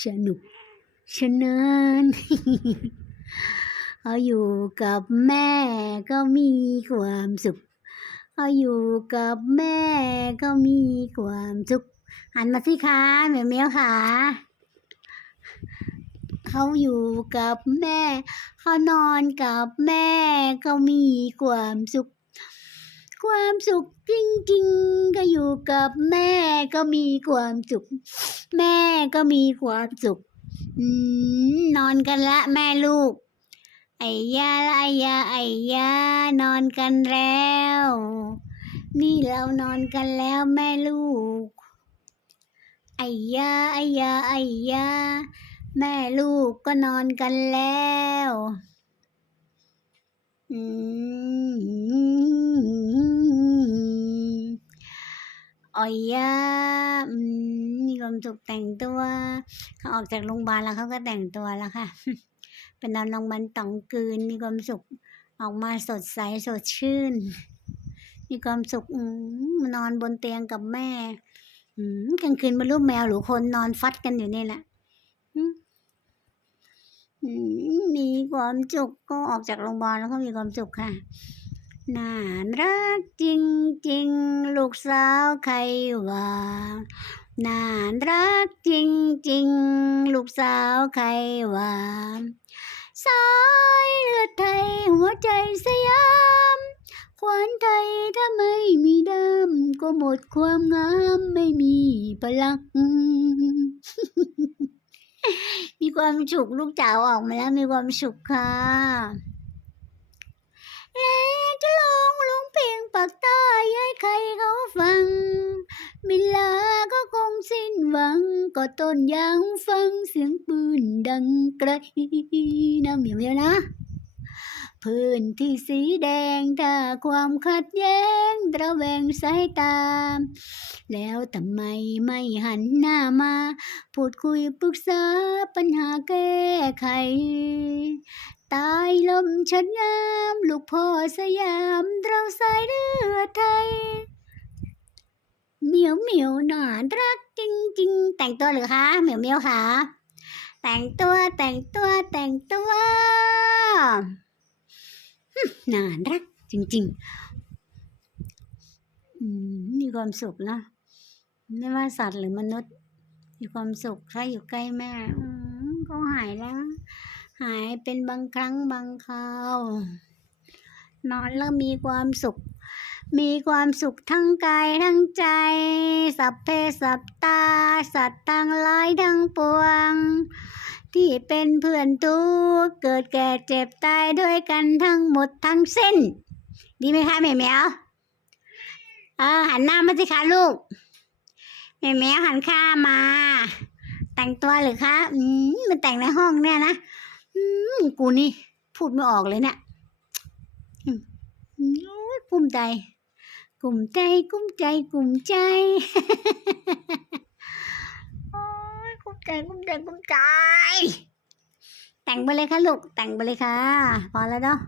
สนุกสนานเอาอยู่กับแม่ก็มีความสุขเอาอยู่กับแม่ก็มีความสุขหันมาสิคะเหมียวเมียวค่ะเขาอยู่กับแม่ เขานอนกับแม่ก็มีความสุข ความสุขจริงๆ ก็อยู่กับแม่ก็มีความสุข แม่ก็มีความสุขอนอนกันละแม่ลูก ไอ้ยาละไอ้ยาไอ้ยานอนกันแล้ว นี่เรานอนกันแล้วแม่ลูก ไอ้ยาไอ้ยาไอ้ยาแม่ลูกก็นอนกันแล้วอืม อ้อยยามีความสุขแต่งตัว เขาออกจากโรงพยาบาลแล้วเขาก็แต่งตัวแล้วค่ะ เป็นนอนโรงพยาบาลตองกืน มีความสุข ออกมาสดใสสดชื่น มีความสุขอนอนบนเตียงกับแม่กลางคืนมารูปแมวหรือคนนอนฟัดกันอยู่นี่แหละมีความสุขก็ออกจากโรงพยาบาลแล้วก็มีความสุขค่ะ น่ารักจริงๆลูกสาวใครว่าน่ารักจริงๆลูกสาวใครว่าสายเลือดไทยหัวใจสยามขวัญไทยถ้าไม่มีดำก็หมดความงามไม่มีพลังมีความสุขลูกจ๋าออกมาแล้วมีความสุขค่ะ และจะลงลงเพลงปากใต้ให้ใครเขาฟังมิลาก็คงสิ้นหวัง ก็ต้นยางฟังเสียงปืนดังไกลนะเหมียวนะ พื้นที่สีแดงถ้าความขัดแย้งระแวงสายตา แล้วทำไมไม่หันหน้ามา พูดคุยปรึกษาปัญหาแก้ไข ตายลมชัดงามลูกพ่อสยามเราสายเลือดไทยเหมียวเหมียวน่ารักจริง ๆ แต่งตัวหรือคะเหมียวเหมียวคะแต่งตัวแต่งตัวแต่งตัว น่ารักจริงๆมีความสุขนะไม่ว่าสัตว์หรือมนุษย์มีความสุขถ้าอยู่ใกล้แม่อืมก็หายแล้ว หายเป็นบางครั้งบางคราวนอนแล้วมีความสุข มีความสุขทั้งกายทั้งใจ สัพเพสัพตา สัตว์ทั้งหลายทั้งปวง ที่เป็นเพื่อนทุกเกิดแก่เจ็บตายด้วยกันทั้งหมดทั้งสิ้น ดีไหมคะแม่แมวเออหันหน้ามาสิคะลูกแม่แมวหันข้ามา แต่งตัวหรือคะอืมมันแต่งในห้องเนี่ยนะอืมกูนี่ พูดไม่ออกเลยเนี่ยอืมโอ้ยภูมิใจกลุ่มใจกลุ่มใจกลุ่มใจ กุ้มใจกุ้มใจกุ้มใจ แต่งไปเลยค่ะลูกแต่งไปเลยค่ะ พอแล้วเนาะ